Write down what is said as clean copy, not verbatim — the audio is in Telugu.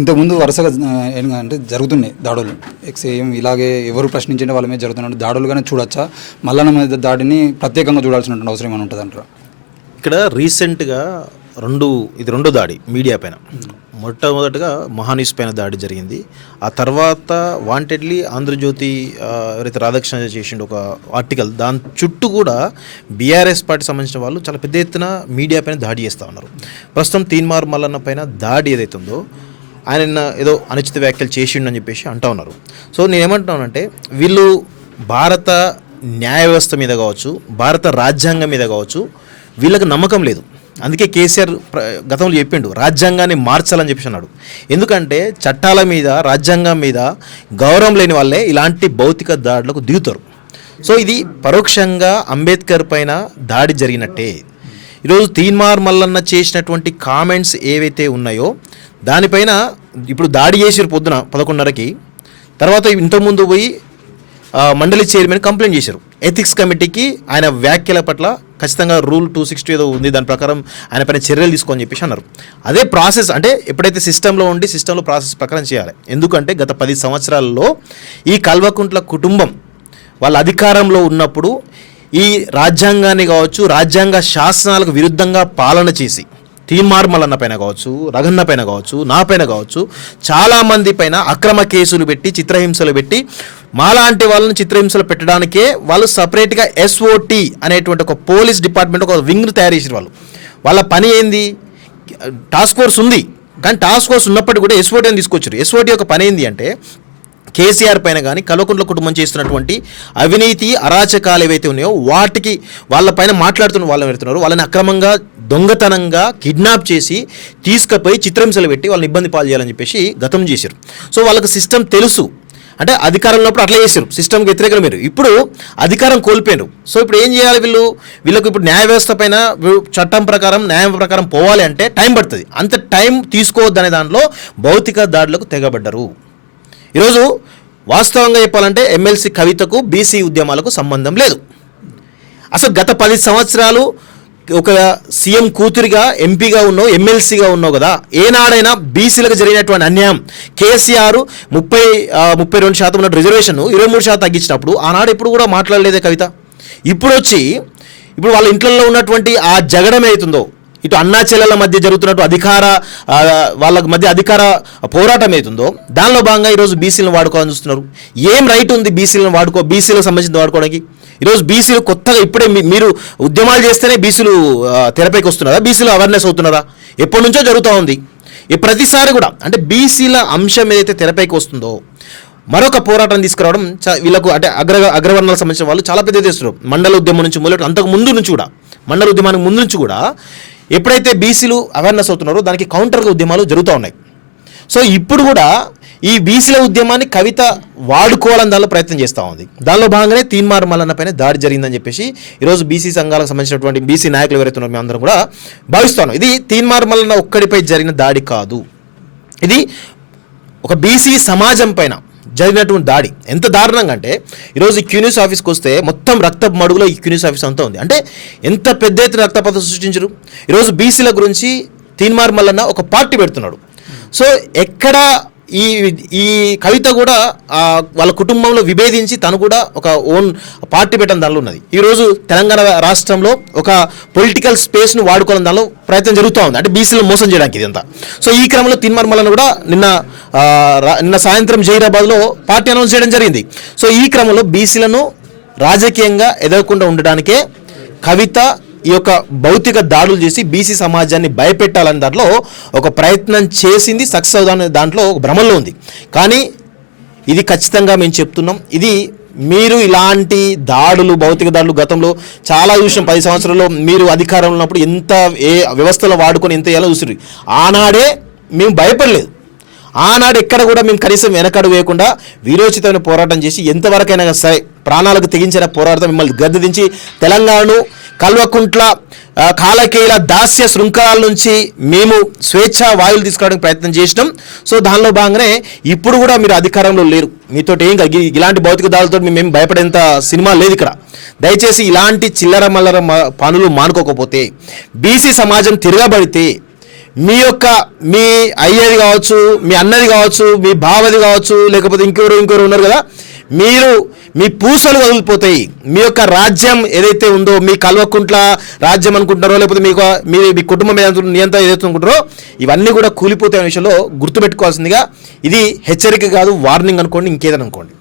ఇంతకుముందు వరుసగా అంటే జరుగుతున్నాయి దాడులు. సేమ్ ఇలాగే ఎవరు ప్రశ్నించే వాళ్ళ మీద జరుగుతున్నట్టు దాడులుగానే చూడొచ్చా? మల్లన్న మీద దాడిని ప్రత్యేకంగా చూడాల్సినటువంటి అవసరం ఏమైనా ఉంటుంది అంటారా? ఇక్కడ రీసెంట్గా ఇది రెండో దాడి మీడియా పైన. మొట్టమొదటిగా మహాన్యూస్ పైన దాడి జరిగింది. ఆ తర్వాత వాంటెడ్లీ ఆంధ్రజ్యోతి ఎవరైతే రాధాకృష్ణ చేసిండు ఒక ఆర్టికల్, దాని చుట్టూ కూడా బీఆర్ఎస్ పార్టీ సంబంధించిన వాళ్ళు చాలా పెద్ద ఎత్తున మీడియా పైన దాడి చేస్తూ ఉన్నారు. ప్రస్తుతం తీన్మార్ మల్లన్న పైన దాడి ఏదైతే ఉందో, ఆయన ఏదో అనుచిత వ్యాఖ్యలు చేసిండు అని చెప్పేసి అంటూ ఉన్నారు. సో నేనేమంటున్నానంటే, వీళ్ళు భారత న్యాయ వ్యవస్థ మీద కావచ్చు, భారత రాజ్యాంగం మీద కావచ్చు, వీళ్ళకి నమ్మకం లేదు. అందుకే కేసీఆర్ గతంలో చెప్పిండు రాజ్యాంగాన్ని మార్చాలని చెప్పేసి అన్నాడు. ఎందుకంటే చట్టాల మీద, రాజ్యాంగం మీద గౌరవం లేని వాళ్ళే ఇలాంటి భౌతిక దాడులకు దిగుతారు. సో ఇది పరోక్షంగా అంబేద్కర్ పైన దాడి జరిగినట్టే. ఈరోజు తీన్మార్ మల్లన్న చేసినటువంటి కామెంట్స్ ఏవైతే ఉన్నాయో దానిపైన ఇప్పుడు దాడి చేసారు పొద్దున 11:30కి. తర్వాత ఇంతకుముందు పోయి మండలి చైర్మన్ కంప్లైంట్ చేశారు. ఎథిక్స్ కమిటీకి ఆయన వ్యాఖ్యల పట్ల ఖచ్చితంగా రూల్ 260 ఏదో ఉంది, దాని ప్రకారం ఆయన పైన చర్యలు తీసుకోని చెప్పేసి అన్నారు. అదే ప్రాసెస్ అంటే ఎప్పుడైతే సిస్టంలో ఉండి సిస్టంలో ప్రాసెస్ ప్రకారం చేయాలి. ఎందుకంటే గత 10 సంవత్సరాల్లో ఈ కల్వకుంట్ల కుటుంబం వాళ్ళ అధికారంలో ఉన్నప్పుడు ఈ రాజ్యాంగాన్ని కావచ్చు, రాజ్యాంగ శాసనాలకు విరుద్ధంగా పాలన చేసి తీన్మార్ మల్లన్న పైన కావచ్చు, రగన్న పైన కావచ్చు, నా పైన కావచ్చు, చాలామంది పైన అక్రమ కేసులు పెట్టి, చిత్రహింసలు పెట్టి, మాలాంటి వాళ్ళని చిత్రహింసలు పెట్టడానికే వాళ్ళు సపరేట్గా ఎస్ఓటి అనేటువంటి ఒక పోలీస్ డిపార్ట్మెంట్ ఒక వింగ్ను తయారు చేసిన వాళ్ళ పని ఏంది? టాస్క్ ఫోర్స్ ఉంది, కానీ టాస్క్ ఫోర్స్ ఉన్నప్పటికీ కూడా ఎస్ఓటి అని తీసుకొచ్చారు. ఎస్ఓటి యొక్క పని ఏంది అంటే కేసీఆర్ పైన కానీ కల్వకుంట్ల కుటుంబం చేస్తున్నటువంటి అవినీతి అరాచకాలు ఏవైతే ఉన్నాయో వాటికి వాళ్ళ పైన మాట్లాడుతున్న వాళ్ళని పెడుతున్నారు. వాళ్ళని అక్రమంగా దొంగతనంగా కిడ్నాప్ చేసి తీసుకుపోయి చిత్రహింసలు పెట్టి వాళ్ళని ఇబ్బంది పాలు చేయాలని చెప్పేసి గతం చేశారు. సో వాళ్ళకి సిస్టమ్ తెలుసు. అంటే అధికారంలో ఉన్నప్పుడు అట్లా చేశారు, సిస్టమ్కి వ్యతిరేకంగా మీరు. ఇప్పుడు అధికారం కోల్పోయారు. సో ఇప్పుడు ఏం చేయాలి? వీళ్ళకు ఇప్పుడు న్యాయ వ్యవస్థ పైన చట్టం ప్రకారం, న్యాయం ప్రకారం పోవాలి అంటే టైం పడుతుంది. అంత టైం తీసుకోవద్దనే దాంట్లో భౌతిక దాడులకు తెగబడ్డారు. ఈరోజు వాస్తవంగా చెప్పాలంటే ఎమ్మెల్సీ కవితకు బీసీ ఉద్యమాలకు సంబంధం లేదు. అసలు గత 10 సంవత్సరాలు ఒక సీఎం కూతురిగా, ఎంపీగా ఉన్నావు, ఎమ్మెల్సీగా ఉన్నావు కదా, ఏనాడైనా బీసీలకు జరిగినటువంటి అన్యాయం, కేసీఆర్ 32% ఉన్న రిజర్వేషన్ 23% తగ్గించినప్పుడు ఆనాడు ఎప్పుడు కూడా మాట్లాడలేదే కవిత. ఇప్పుడు వాళ్ళ ఇంట్లో ఉన్నటువంటి ఆ జగడం ఏతుందో, ఇటు అన్నా చెల్లెల మధ్య జరుగుతున్నట్టు వాళ్ళ మధ్య అధికార పోరాటం అవుతుందో దానిలో భాగంగా ఈరోజు బీసీలను వాడుకోవాలని చూస్తున్నారు. ఏం రైట్ ఉంది బీసీలకు సంబంధించి వాడుకోవడానికి? ఈరోజు బీసీలు కొత్తగా ఇప్పుడే మీరు ఉద్యమాలు చేస్తేనే బీసీలు తెరపైకి వస్తున్నారా? బీసీలు అవేర్నెస్ అవుతున్నారా? ఎప్పటి నుంచో జరుగుతూ ఉంది. ప్రతిసారి కూడా అంటే బీసీల అంశం ఏదైతే తెరపైకి వస్తుందో మరొక పోరాటం తీసుకురావడం వీళ్ళకు అంటే అగ్రవర్ణాలకు సంబంధించిన వాళ్ళు చాలా పెద్ద చేస్తున్నారు. మండల ఉద్యమం నుంచి మొదలు అంతకు ముందు నుంచి కూడా, మండల ఉద్యమానికి ముందు నుంచి కూడా ఎప్పుడైతే బీసీలు అవేర్నెస్ అవుతున్నారో దానికి కౌంటర్గా ఉద్యమాలు జరుగుతూ ఉన్నాయి. సో ఇప్పుడు కూడా ఈ బీసీల ఉద్యమాన్ని కవిత వాడుకోవాలని దానిలో ప్రయత్నం చేస్తూ ఉంది. దానిలో భాగంగానే తీన్మార్ మల్లన్న పైన దాడి జరిగిందని చెప్పేసి ఈరోజు బీసీ సంఘాలకు సంబంధించినటువంటి బీసీ నాయకులు ఎవరైతే ఉన్నారో మేము అందరం కూడా భావిస్తాను. ఇది తీన్మార్ మల్లన్న ఒక్కడిపై జరిగిన దాడి కాదు, ఇది ఒక బీసీ సమాజం పైన జరిగినటువంటి దాడి. ఎంత దారుణంగా అంటే ఈరోజు క్యూనిస్ ఆఫీస్కి వస్తే మొత్తం రక్త మడుగులో ఈ క్యూనిస్ ఆఫీస్ అంతా ఉంది. అంటే ఎంత పెద్ద ఎత్తున రక్తపాతం సృష్టించరు. ఈరోజు బీసీల గురించి తీన్మార్ మల్లన్న ఒక పార్టీ పెడుతున్నాడు. సో ఎక్కడ ఈ కవిత కూడా వాళ్ళ కుటుంబంలో విభేదించి తను కూడా ఒక ఓన్ పార్టీ పెట్టడం దానిలో ఉన్నది. ఈరోజు తెలంగాణ రాష్ట్రంలో ఒక పొలిటికల్ స్పేస్ను వాడుకోవడం దానిలో ప్రయత్నం జరుగుతూ ఉంది, అంటే బీసీలను మోసం చేయడానికి ఇదంతా. సో ఈ క్రమంలో తీన్మార్ మల్లన్న కూడా నిన్న సాయంత్రం జహీరాబాద్లో పార్టీ అనౌన్స్ చేయడం జరిగింది. సో ఈ క్రమంలో బీసీలను రాజకీయంగా ఎదగకుండా ఉండడానికే కవిత ఈ యొక్క భౌతిక దాడులు చేసి బీసీ సమాజాన్ని భయపెట్టాలని దాంట్లో ఒక ప్రయత్నం చేసింది. సక్సెస్ అవుదాం దాంట్లో ఒక భ్రమంలో ఉంది. కానీ ఇది ఖచ్చితంగా మేము చెప్తున్నాం, ఇది మీరు ఇలాంటి దాడులు, భౌతిక దాడులు గతంలో చాలా చూసాం. 10 సంవత్సరాల్లో మీరు అధికారంలో ఉన్నప్పుడు ఎంత ఏ వ్యవస్థలో వాడుకొని ఎంత ఎలా చూసారు. ఆనాడే మేము భయపడలేదు. ఆనాడు ఎక్కడ కూడా మేము కనీసం వెనకడు వేయకుండా వీరోచితమైన పోరాటం చేసి ఎంతవరకైనా సరే ప్రాణాలకు తెగించిన పోరాటం మిమ్మల్ని గద్దెదించి తెలంగాణను కల్వకుంట్ల కాలకేయుల దాస్య శృంఖలాల నుంచి మేము స్వేచ్ఛ వాయువులు తీసుకురావడానికి ప్రయత్నం చేసినాం. సో దానిలో భాగంగానే ఇప్పుడు కూడా మీరు అధికారంలో లేరు. మీతో ఇలాంటి భౌతిక దాడులతో మేము భయపడేంత సినిమా లేదు ఇక్కడ. దయచేసి ఇలాంటి చిల్లర మల్లర పనులు మానుకోకపోతే, బీసీ సమాజం తిరగబడితే మీ అయ్యది కావచ్చు, మీ అన్నది కావచ్చు, మీ బావది కావచ్చు, లేకపోతే ఇంకెవరు ఉన్నారు కదా, మీ పూసలు వదిలిపోతాయి. మీ యొక్క రాజ్యం ఏదైతే ఉందో, మీ కల్వకుంట్ల రాజ్యం అనుకుంటున్నారో, లేకపోతే మీ కుటుంబం నియంత్రణ ఏదైతే అనుకుంటారో, ఇవన్నీ కూడా కూలిపోతాయి అనే విషయంలో గుర్తుపెట్టుకోవాల్సిందిగా ఇది హెచ్చరిక కాదు, వార్నింగ్ అనుకోండి, ఇంకేదని అనుకోండి.